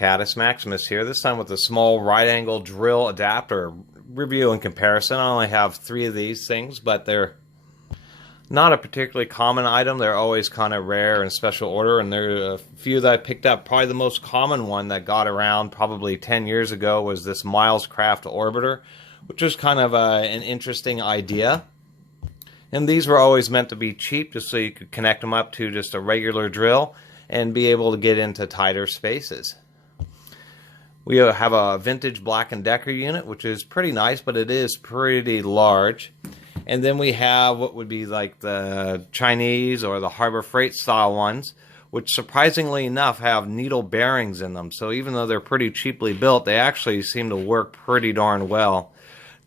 Catus Maximus here, this time with a small right angle drill adapter review and comparison. I only have 3 of these things, but they're not a particularly common item. They're always kind of rare and special order, and there are a few that I picked up. Probably the most common one that got around probably 10 years ago was this Milescraft Orbiter, which was kind of an interesting idea. And these were always meant to be cheap, just so you could connect them up to just a regular drill and be able to get into tighter spaces. We have a vintage Black & Decker unit, which is pretty nice, but it is pretty large. And then we have what would be like the Chinese or the Harbor Freight style ones, which surprisingly enough have needle bearings in them. So even though they're pretty cheaply built, they actually seem to work pretty darn well.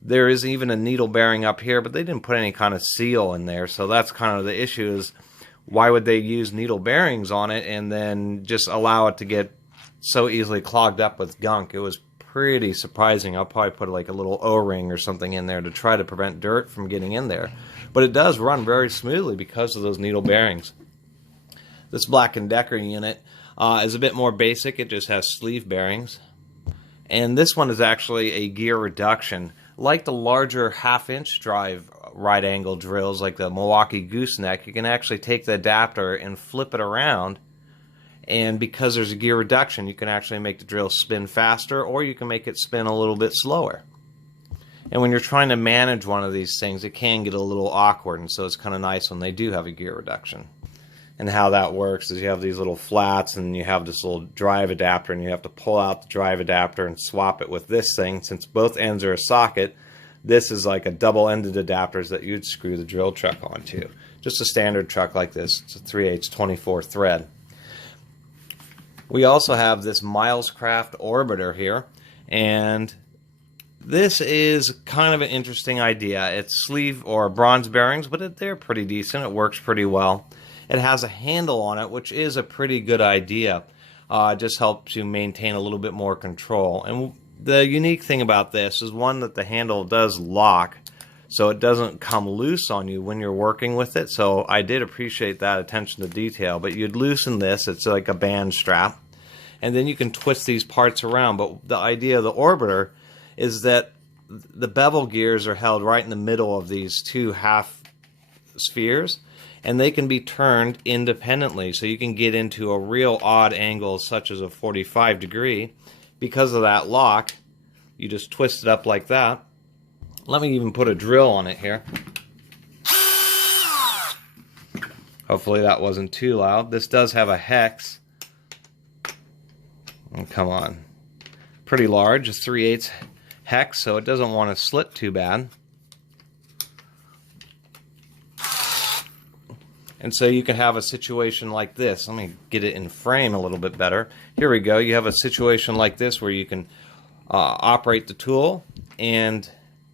There is even a needle bearing up here, but they didn't put any kind of seal in there. So that's kind of the issue, is why would they use needle bearings on it and then just allow it to get so easily clogged up with gunk? It was pretty surprising. I'll probably put like a little O-ring or something in there to try to prevent dirt from getting in there. But it does run very smoothly because of those needle bearings. This Black & Decker unit is a bit more basic. It just has sleeve bearings. And this one is actually a gear reduction. Like the larger half-inch drive right angle drills like the Milwaukee Gooseneck, you can actually take the adapter and flip it around, and because there's a gear reduction, you can actually make the drill spin faster, or you can make it spin a little bit slower. And when you're trying to manage one of these things, it can get a little awkward, and so it's kind of nice when they do have a gear reduction. And how that works is you have these little flats, and you have this little drive adapter, and you have to pull out the drive adapter and swap it with this thing. Since both ends are a socket, this is like a double-ended adapters that you'd screw the drill chuck onto. Just a standard chuck like this. It's a 3/8 24 thread. We also have this Milescraft Orbiter here, and this is kind of an interesting idea. It's sleeve or bronze bearings, but they're pretty decent. It works pretty well. It has a handle on it, which is a pretty good idea. It just helps you maintain a little bit more control. And the unique thing about this is, one, that the handle does lock, so it doesn't come loose on you when you're working with it. So I did appreciate that attention to detail. But you'd loosen this, it's like a band strap, and then you can twist these parts around. But the idea of the Orbiter is that the bevel gears are held right in the middle of these two half spheres, and they can be turned independently, so you can get into a real odd angle such as a 45 degree. Because of that lock, you just twist it up like that. Let me even put a drill on it here. Hopefully that wasn't too loud. This does have a hex. Oh, come on. Pretty large, a 3/8 hex, so it doesn't want to slit too bad. And so you can have a situation like this. Let me get it in frame a little bit better. Here we go. You have a situation like this where you can operate the tool and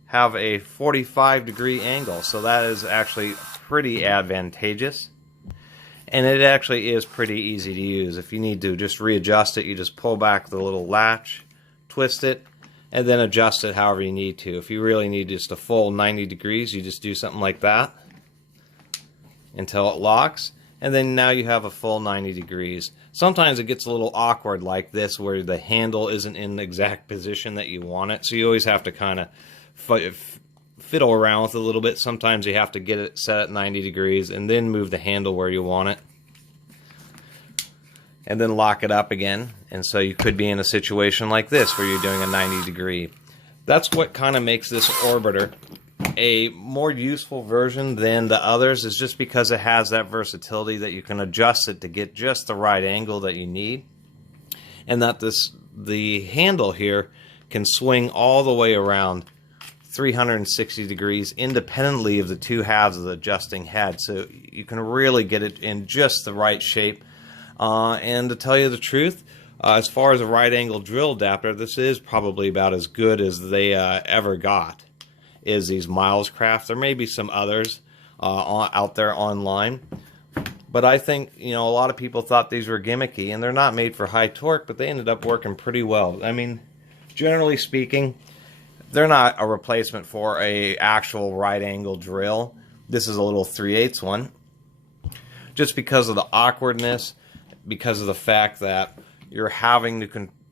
have a 45 degree angle. So that is actually pretty advantageous. And it actually is pretty easy to use. If you need to just readjust it, you just pull back the little latch, twist it, and then adjust it however you need to. If you really need just a full 90 degrees, you just do something like that until it locks, and then now you have a full 90 degrees. Sometimes it gets a little awkward like this, where the handle isn't in the exact position that you want it, so you always have to kind of fiddle around with it a little bit. Sometimes you have to get it set at 90 degrees and then move the handle where you want it, and then lock it up again. And so you could be in a situation like this where you're doing a 90 degree. That's what kind of makes this Orbiter a more useful version than the others, is just because it has that versatility that you can adjust it to get just the right angle that you need, and that the handle here can swing all the way around 360 degrees independently of the two halves of the adjusting head, so you can really get it in just the right shape. And to tell you the truth, as far as a right angle drill adapter, this is probably about as good as they ever got. Is these Milescraft. There may be some others out there online, but I think, you know, a lot of people thought these were gimmicky, and they're not made for high torque, but they ended up working pretty well. I mean, generally speaking, they're not a replacement for a actual right angle drill. This is a little 3/8 one, just because of the awkwardness, because of the fact that you're having to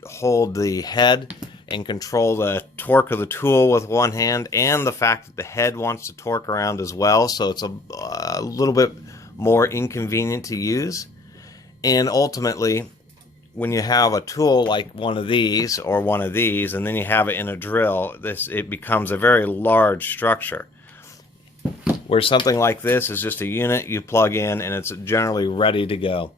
hold the head and control the torque of the tool with one hand, and the fact that the head wants to torque around as well, so it's a little bit more inconvenient to use. And ultimately, when you have a tool like one of these or one of these, and then you have it in a drill, it becomes a very large structure. Where something like this is just a unit you plug in and it's generally ready to go.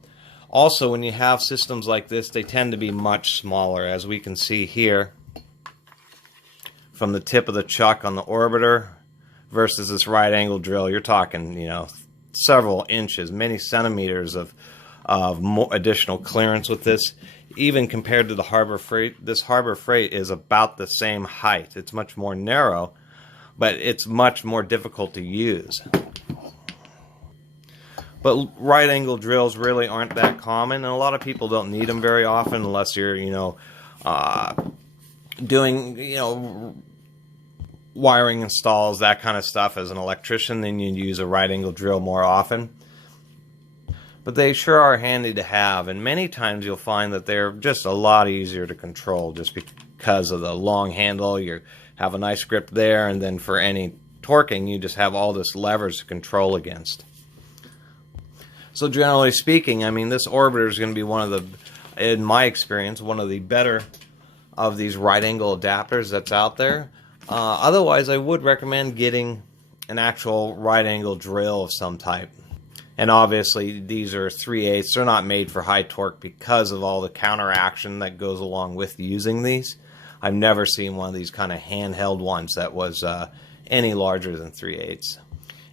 Also, when you have systems like this, they tend to be much smaller, as we can see here from the tip of the chuck on the Orbiter versus this right angle drill. You're talking, you know, several inches, many centimeters of more additional clearance with this. Even compared to the Harbor Freight, this Harbor Freight is about the same height. It's much more narrow, but it's much more difficult to use. But right angle drills really aren't that common, and a lot of people don't need them very often unless you're, you know, doing, you know, wiring installs, that kind of stuff as an electrician. Then you use a right angle drill more often. But they sure are handy to have, and many times you'll find that they're just a lot easier to control just because of the long handle. You have a nice grip there, and then for any torquing you just have all this levers to control against. So generally speaking, I mean, this Orbiter is going to be one of the, in my experience, one of the better of these right angle adapters that's out there. Otherwise, I would recommend getting an actual right angle drill of some type. And obviously these are 3/8. They're not made for high torque because of all the counteraction that goes along with using these. I've never seen one of these kind of handheld ones that was any larger than 3/8.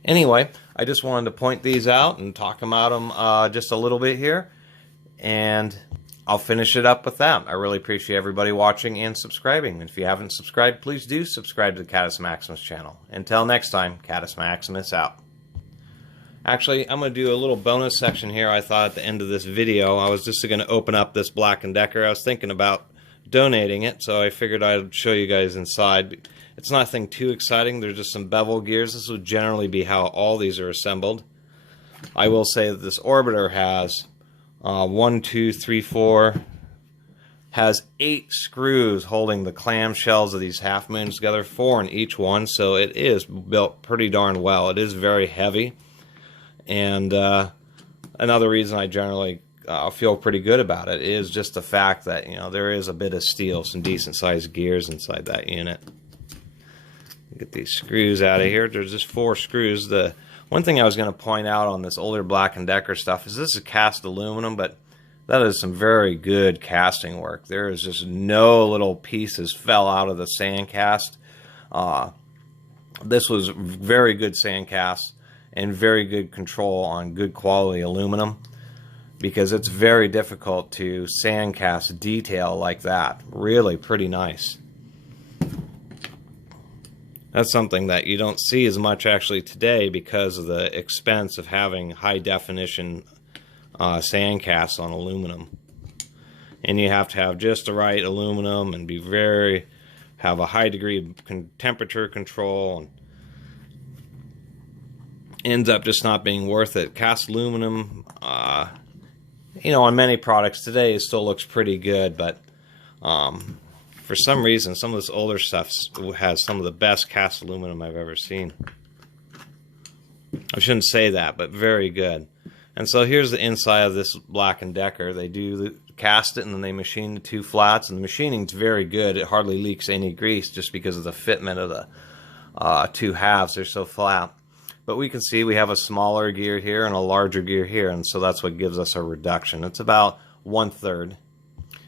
Anyway, I just wanted to point these out and talk about them just a little bit here. And I'll finish it up with that. I really appreciate everybody watching and subscribing. If you haven't subscribed, please do subscribe to the Catus Maximus channel. Until next time, Catus Maximus out. Actually, I'm going to do a little bonus section here. I thought at the end of this video, I was just going to open up this Black & Decker. I was thinking about donating it, so I figured I'd show you guys inside. It's nothing too exciting. There's just some bevel gears. This would generally be how all these are assembled. I will say that this Orbiter has 1, 2, 3, 4, has 8 screws holding the clamshells of these half moons together, 4 in each one, so it is built pretty darn well. It is very heavy. And another reason I generally feel pretty good about it is just the fact that, you know, there is a bit of steel, some decent sized gears inside that unit. Get these screws out of here. There's just 4 screws. The one thing I was going to point out on this older Black & Decker stuff is this is cast aluminum, but that is some very good casting work. There is just no little pieces fell out of the sand cast. This was very good sand cast and very good control on good quality aluminum, because it's very difficult to sand cast detail like that. Really pretty nice. That's something that you don't see as much actually today because of the expense of having high definition sand casts on aluminum. And you have to have just the right aluminum and have a high degree of temperature control, and ends up just not being worth it. Cast aluminum, you know, on many products today it still looks pretty good, but for some reason some of this older stuff has some of the best cast aluminum I've ever seen. I shouldn't say that, but very good. And so here's the inside of this Black & Decker. They cast it and then they machine the 2 flats, and the machining's very good. It hardly leaks any grease just because of the fitment of the 2 halves. They're so flat. But we can see we have a smaller gear here and a larger gear here, and so that's what gives us a reduction. It's about 1/3.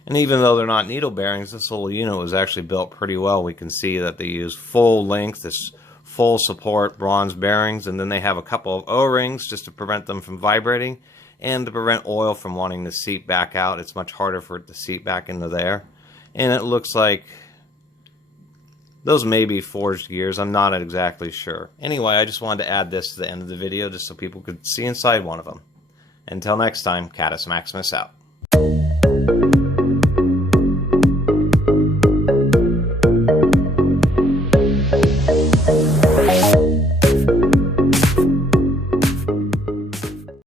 And even though they're not needle bearings, this little unit was actually built pretty well. We can see that they use full length, this full support bronze bearings, and then they have a couple of O-rings just to prevent them from vibrating and to prevent oil from wanting to seep back out. It's much harder for it to seep back into there. And it looks like those may be forged gears. I'm not exactly sure. Anyway, I just wanted to add this to the end of the video just so people could see inside one of them. Until next time, Catus Maximus out.